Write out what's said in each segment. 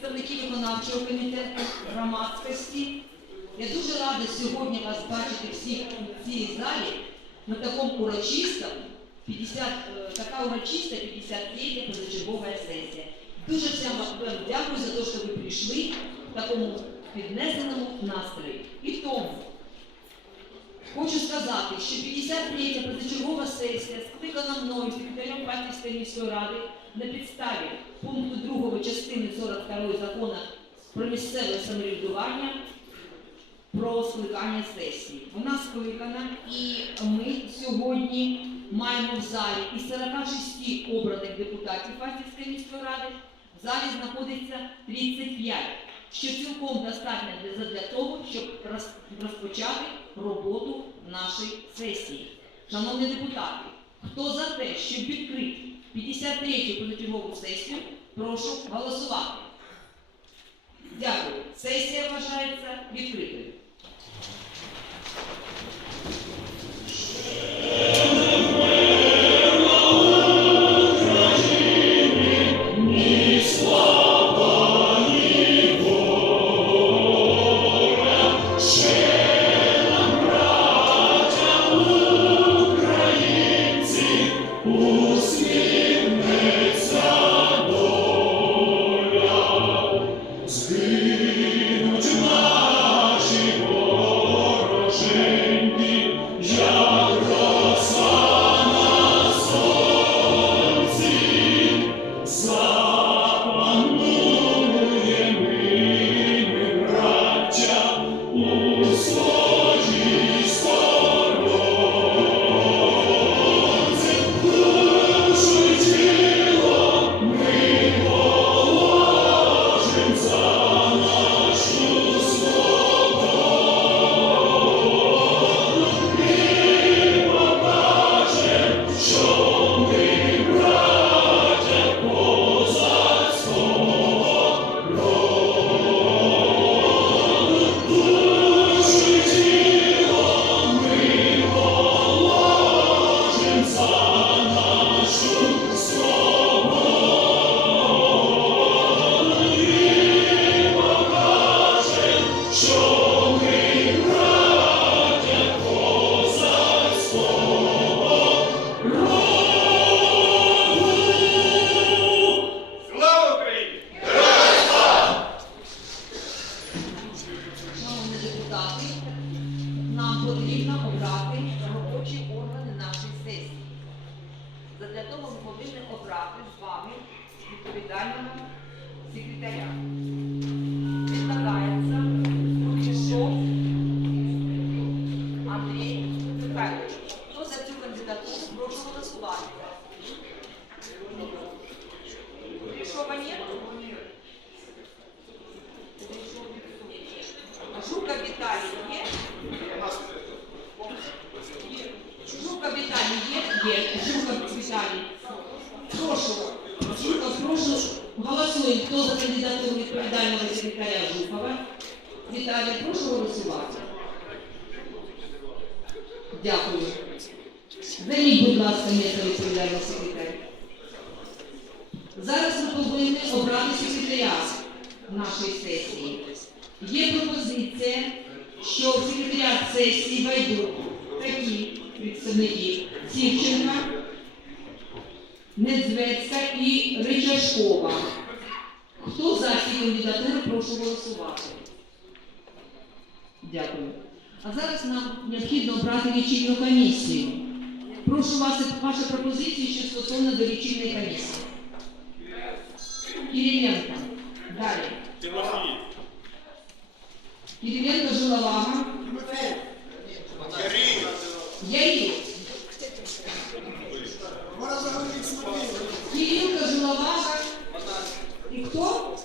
представники виконавчого комітету громадськості. Я дуже рада сьогодні вас бачити всіх у цій залі на такому урочистому, 50, е, така урочиста 53 позачергова сесія. Дуже всім вам дякую за те, що ви прийшли в такому піднесеному настрої. І тому хочу сказати, що 53 позачергова сесія скликана мною секретарем Батьківської міської ради на підставі пункту 2 частини 42 закону про місцеве самоврядування про скликання сесії. Вона скликана, і ми сьогодні маємо в залі із 46 обраних депутатів Фастівської міської ради. В залі знаходиться 35, що цілком достатньо для, для того, щоб розпочати роботу нашої сесії. Шановні депутати, хто за те, щоб відкрити 53-ю позачергову сесію, прошу голосувати. Дякую. Сесія вважається відкритою. Войдуть такі представники Сівченка, Недзвецька і Ричашкова. Хто за ці кандидатури, прошу голосувати. Дякую. А зараз нам необхідно обрати лічильну комісію. Прошу вас ваші пропозиції, що стосовно до лічильної комісії. Кириленко. Далі. Кириленко Жиловага. Ярій. Яїв. Кирилка Жиловага. И кто?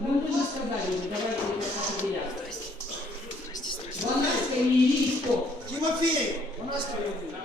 Ну, мы же сказали давайте их определять. Ванарская не Ильи, кто? Тимофеев, у нас Так,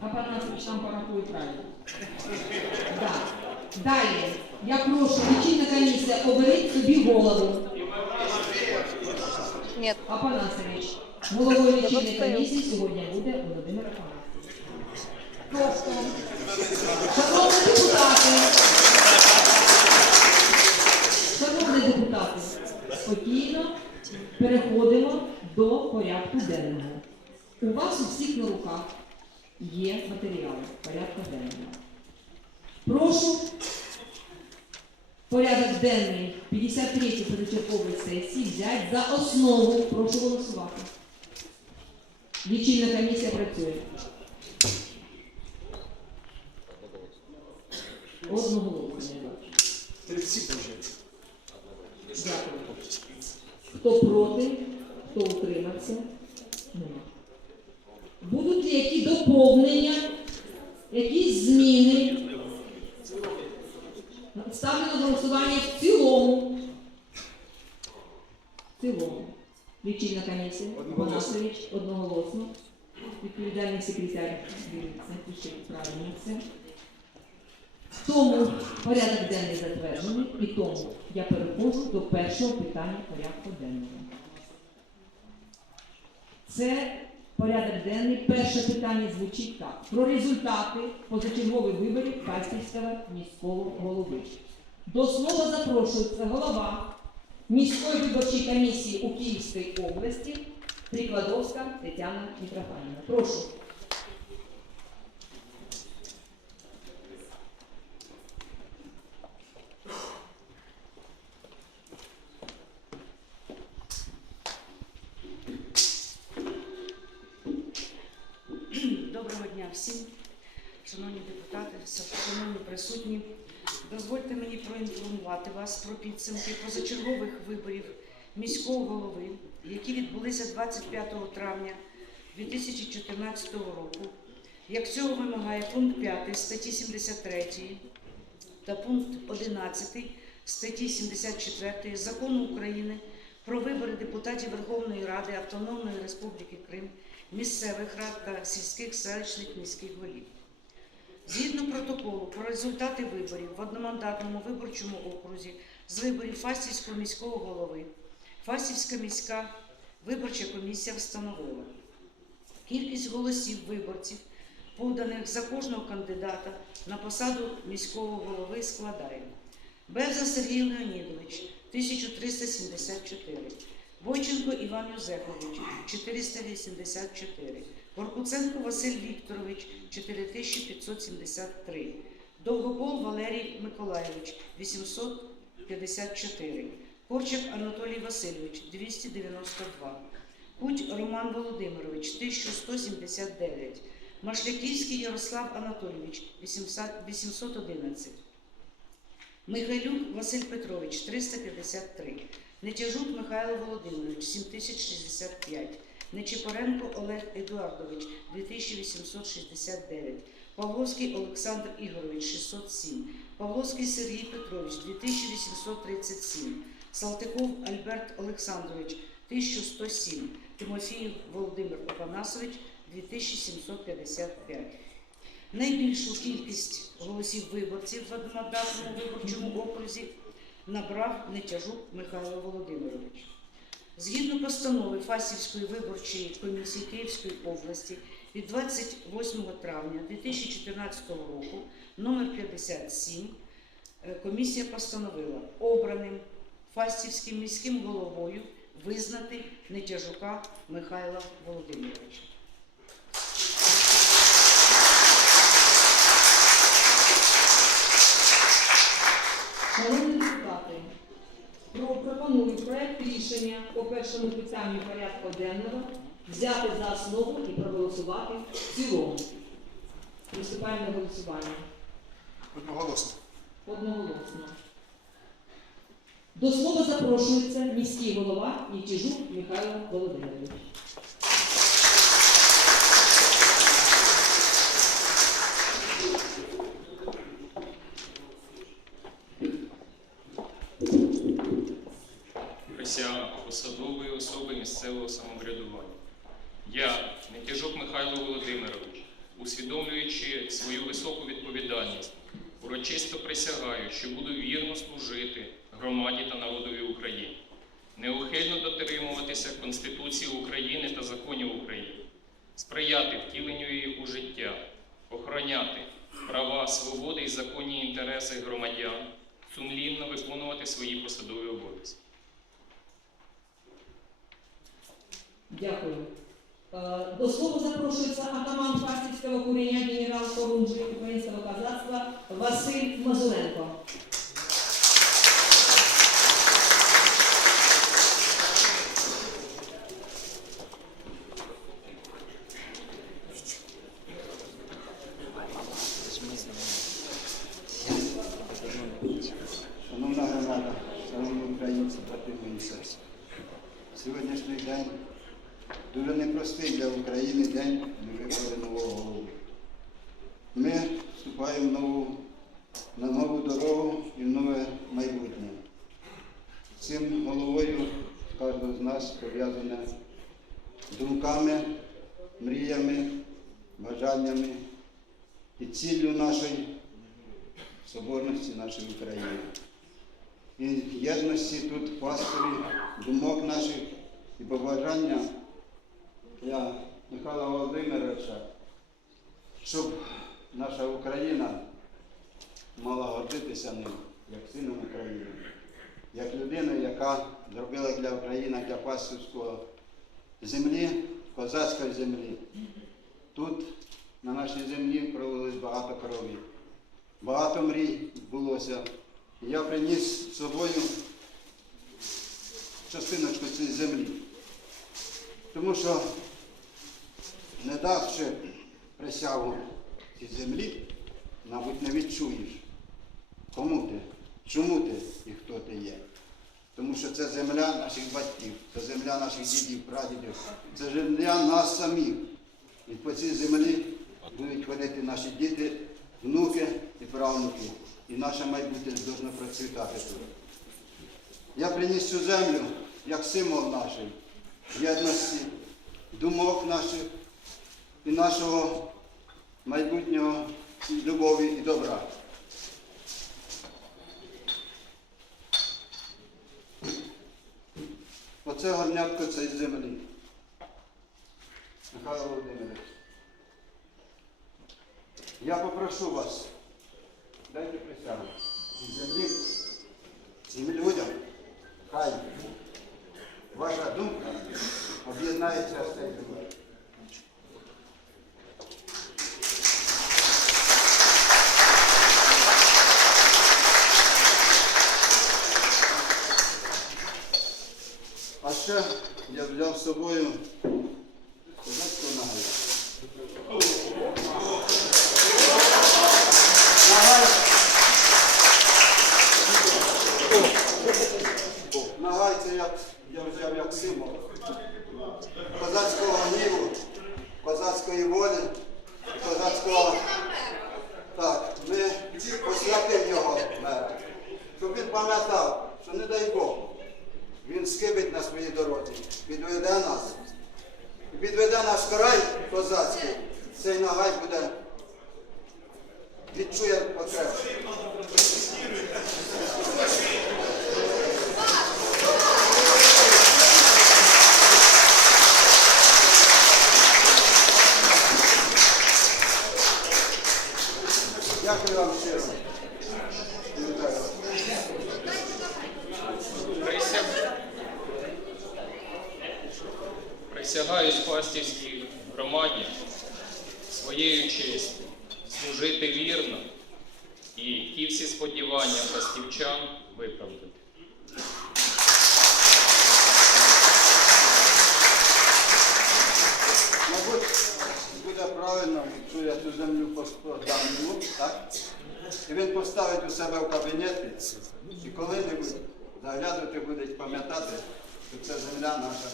А Панасович нам порахує правильно. Да. Далі. Я прошу, лічильна комісія, оберіть собі голову. Нет. Апанасович. Головою лічильної комісії сьогодні буде Володимир Апанасович. Шановні депутати. Шановні депутати, спокійно переходимо до порядку денного. У вас у всіх на руках є матеріали порядку денного. Прошу порядок денний 53-ї позачергової сесії взяти за основу. Прошу голосувати. Лічильна комісія працює. Одноголосно. я бачу. Дякую. Хто проти, хто утримався? Нема. Будуть ли які доповнення, якісь зміни? Ставлю на голосування в цілому. В цілому. Лічильна комісія. Панасович одноголосно. Відповідальний секретар пишіть правильно все. Тому порядок денний затверджений, і тому я переходжу до першого питання порядку денного. Це порядок денний. Перше питання звучить так. Про результати позачергових виборів Харківського міського голови. До слова запрошується голова міської виборчої комісії у Київській області Прикладовська Тетяна Митрофанівна. Прошу. Доброго дня всім, шановні депутати, шановні присутні. Дозвольте мені проінформувати вас про підсумки позачергових виборів міського голови, які відбулися 25 травня 2014 року. Як цього вимагає пункт 5 статті 73 та пункт 11 статті 74 Закону України про вибори депутатів Верховної Ради Автономної Республіки Крим, місцевих рад та сільських селищних міських голів. Згідно протоколу про результати виборів в одномандатному виборчому окрузі з виборів Фастівського міського голови, Фастівська міська виборча комісія встановила кількість голосів виборців, поданих за кожного кандидата на посаду міського голови складає Беза Сергій Леонідович 1374, Бойченко Іван Юзефович 484, Горкуценко Василь Вікторович 4573, Довгопол Валерій Миколайович 854, Корчак Анатолій Васильович 292, Куть Роман Володимирович 1179, Машляківський Ярослав Анатолійович 811, Михайлюк Василь Петрович 353, Нетяжук Михайло Володимирович 7065, Нечипоренко Олег Едуардович 2869, Павловський Олександр Ігорович 607, Павловський Сергій Петрович 2837, Салтиков Альберт Олександрович 1107, Тимофіїв Володимир Опанасович 2755. Найбільшу кількість голосів виборців в одномандатному виборчому окрузі набрав Нетяжук Михайло Володимирович. Згідно постанови Фасівської виборчої комісії Київської області від 28 травня 2014 року номер 57 е, комісія постановила обраним Фастівським міським головою визнати Нетяжука Михайла Володимировича. Шановні депутати, пропоную проект рішення по першому питанню порядку денного взяти за основу і проголосувати в цілому. Приступаємо до голосування. Одноголосно. Одноголосно. До слова запрошується міський голова Нічижук Михайло Володимирович. Посадові обов'язки. Дякую. Е, До слова запрошується атаман Фастівського курення генерал Хорунжий українського казацтва Василь Мазуренко. Вступаємо в нову, на нову дорогу і в нове майбутнє. Цим головою кожного з нас пов'язане думками, мріями, бажаннями і ціллю нашої соборності нашої України. І єдності тут пастирі, думок наших і побажання для Михайла Володимировича, щоб наша Україна мала гордитися ним, як сином України, як людиною, яка зробила для України, для пастирського землі, козацької землі. Тут, на нашій землі, провелось багато крові. Багато мрій булося. Я приніс з собою частиночку цієї землі. Тому що, не давши присягу цій землі, мабуть, не відчуєш, кому ти, чому ти і хто ти є. Тому що це земля наших батьків, це земля наших дідів, прадідів, це земля нас самих. І по цій землі будуть ходити наші діти, внуки і правнуки. І наше майбутнє повинно процвітати тут. Я приніс цю землю як символ нашої єдності, думок наших і нашого майбутнього любові і добра. Оце горнятко цієї землі. Михайло Володимирович. Я попрошу вас, дайте присягу цій землі, цим людям, хай ваша думка об'єднається з цією землею. А ще я взяв з собою козацького нагайку. Нагай. Це як, я взяв як символ козацького гніву, козацької волі, козацького. Так, ми посвятимо його мера, щоб він пам'ятав, що не дай Бог, скибить на своїй дорозі, підведе нас. І підведе наш край козацький, цей нагай буде відчує потребу. Громаді своєю честю служити вірно і ті всі сподівання пастівчан виправдати. Мабуть, буде правильно, якщо я цю землю подам йому, так? І він поставить у себе в кабінеті, і коли-небудь заглядувати будуть пам'ятати, що це земля наша,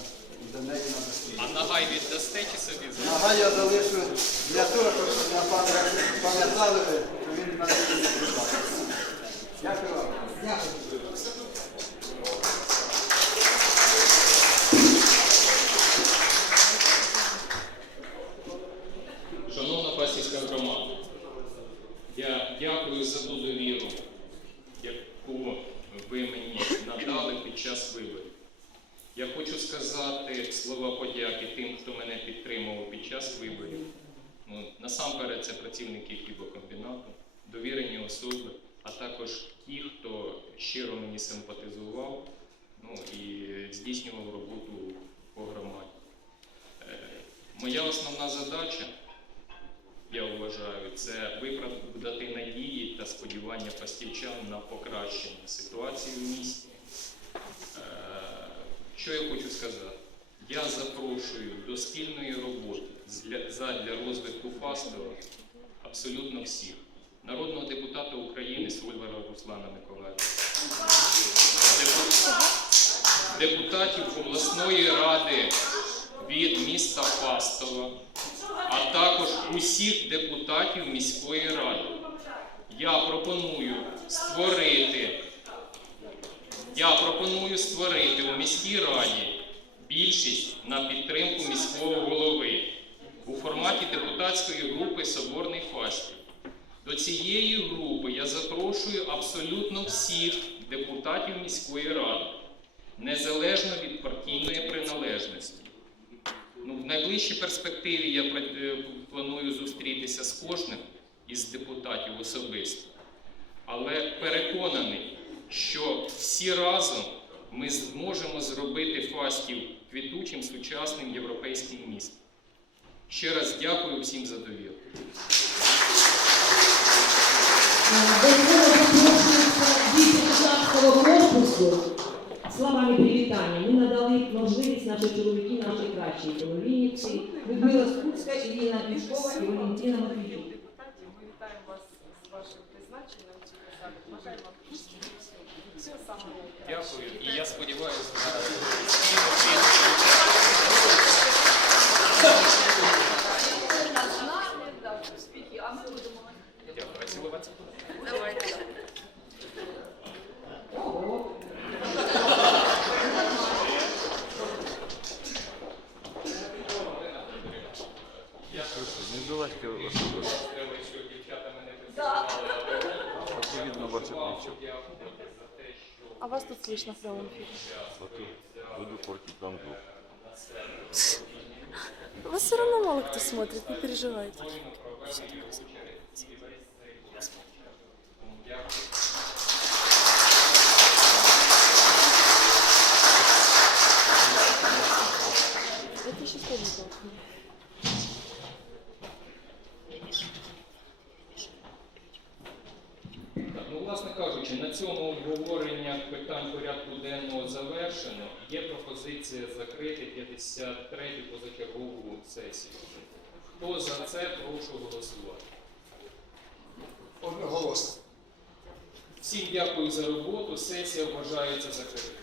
за неї треба. А нагай віддасте чи собі Нагай Нага я залишу для того, щоб на пана пам'ятали, що він на землі не. Дякую вам. Дякую. Шановна пасівська громада, я дякую за ту довіру, ви мені надали під час виборів. Я хочу сказати слова подяки тим, хто мене підтримував під час виборів. Ну, насамперед, це працівники хлібокомбінату, довірені особи, а також ті, хто щиро мені симпатизував ну, і здійснював роботу по громаді. Е, Моя основна задача, я вважаю, це виправдати надії та сподівання фастівчан на покращення ситуації в місті. Е, Що я хочу сказати? Я запрошую до спільної роботи задля розвитку Фастова абсолютно всіх. Народного депутата України Сольвара Руслана Миколаївича, депутатів обласної ради від міста Фастова, а також усіх депутатів міської ради. Я пропоную створити я пропоную створити у міській раді більшість на підтримку міського голови у форматі депутатської групи Соборний Фастів. До цієї групи я запрошую абсолютно всіх депутатів міської ради, незалежно від партійної приналежності. Ну, в найближчій перспективі я е, планую зустрітися з кожним із депутатів особисто. Але переконаний, що всі разом ми зможемо зробити Фастів квітучим сучасним європейським містом. Ще раз дякую всім за довіру. До слова запрошується від депутатського корпусу. Словами привітання ми надали можливість наші чоловіки, наші кращі половинниці, Людмила Скутська, Ірина Пішкова і Валентина Матвійчук. депутатів. Ми вітаємо вас з вашим призначенням. Бажаємо вам успіхів, всього самого. Дякую. І я сподіваюся, З нами, да, успіхів, а ми будемо. дякую. Цілуватися. Давайте. Ого. Не давайте особисто. Відповідно, ваше плечо. А вас тут слышно в прямому ефірі? Потім буду портити вам звук. Вас все равно мало кто смотрит, не переживайте. Это еще сходить Так, ну, власне кажучи, на цьому обговорення питань порядку денного завершено. Є пропозиція закрити 53 позачергову сесію. Хто за це, прошу голосувати. Одноголосно. Всім дякую за роботу. Сесія вважається закритою.